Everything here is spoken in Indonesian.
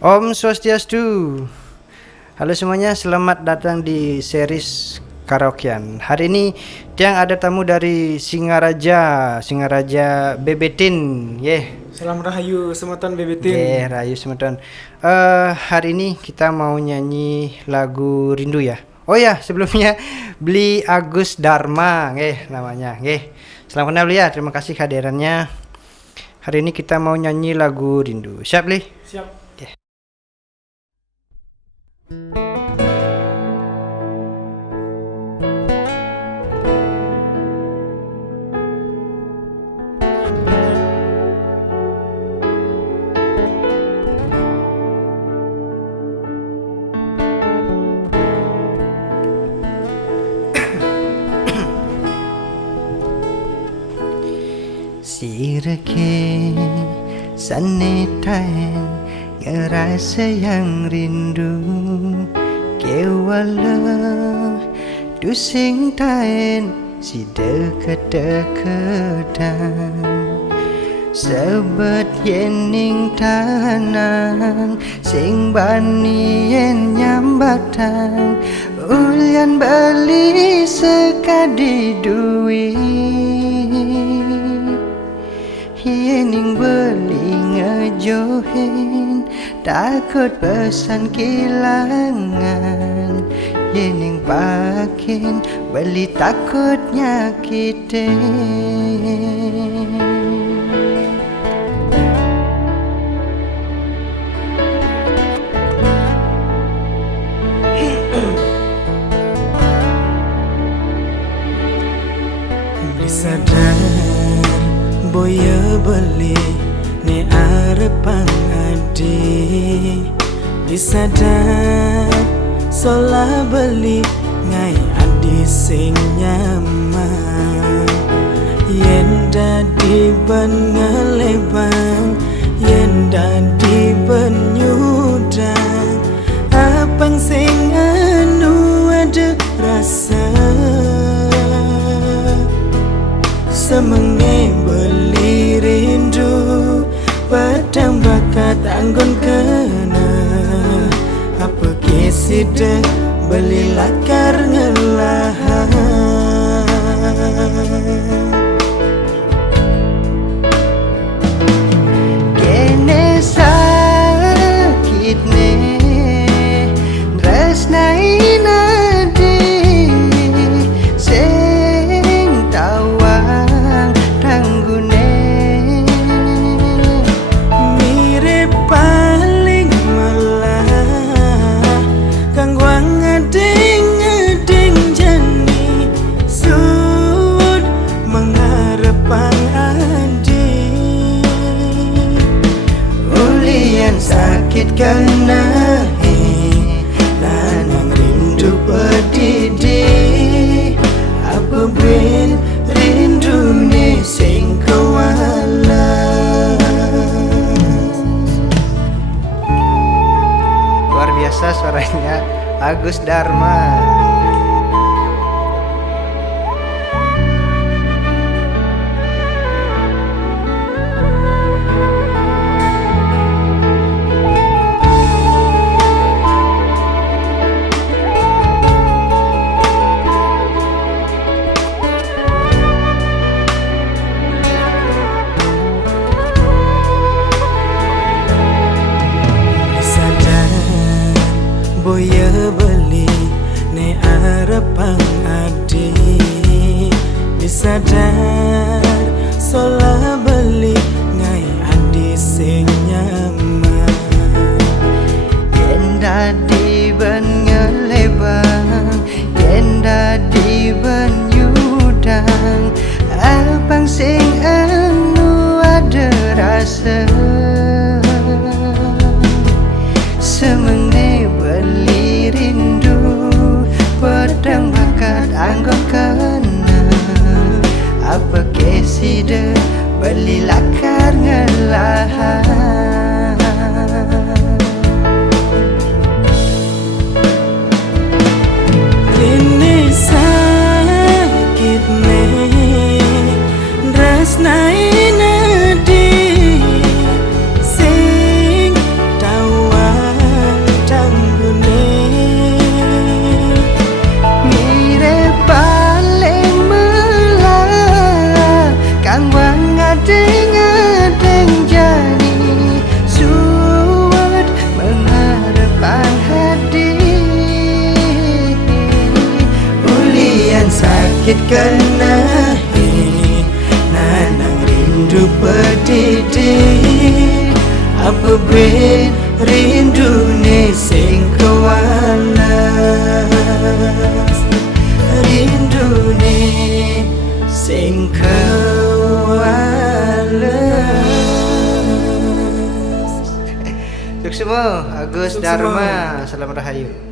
Om Swastiastu. Halo semuanya, selamat datang di series karaokean. Hari ini Tiang ada tamu dari Singaraja Bebetin. Salam Rahayu Semeton Bebetin. Rayu Semeton. Hari ini kita mau nyanyi lagu Rindu ya. Oh ya, sebelumnya beli Agus Dharma, namanya. Selamat kenal ya, terima kasih kehadirannya. Hari ini kita mau nyanyi lagu Rindu. Siap, Li? Siap. Sireke sanetain ngerasa yang rindu kewala dusing tain si deket-deketan sebet yening tanang sing bani yen nyambatan ulyan bali sekadi duit yening beli ngejohin takut pesan kilangan yening pakin beli takut nyakitin. Sadar boya beli ne arepang adi disadar sola beli ngai adi sing nyaman yen dadi ben ngelebang yen dadi ben nyudang apang sing anu ada rasa semenge beli rindu padang bakat anggon kena apa kiside beli lakar ngelahan Kene sakit ne resnai nadi sing tawang tanggune mirip paling malah kangguang ngeding jani sud mengharapang adi ulian sakit kena lanang rindu pedidi apa ben rindu ne sing kewala. Luar biasa suaranya Agus Dharma. Boya beli ne arepang adi disadar sola beli ngai adi sing nyaman Yen dadi ben ngelebang yen dadi ben nyudang abang sing anu ada rasa semene beli rindu pedang bakat anggon kena apa keside beli lakar ngelahan kini sakit ne resnai nadi sing tawa pedidi apa ben rindune sing kewalas rindune sing kewalas. Sukses Agus Sukses, Dharma, salam rahayu.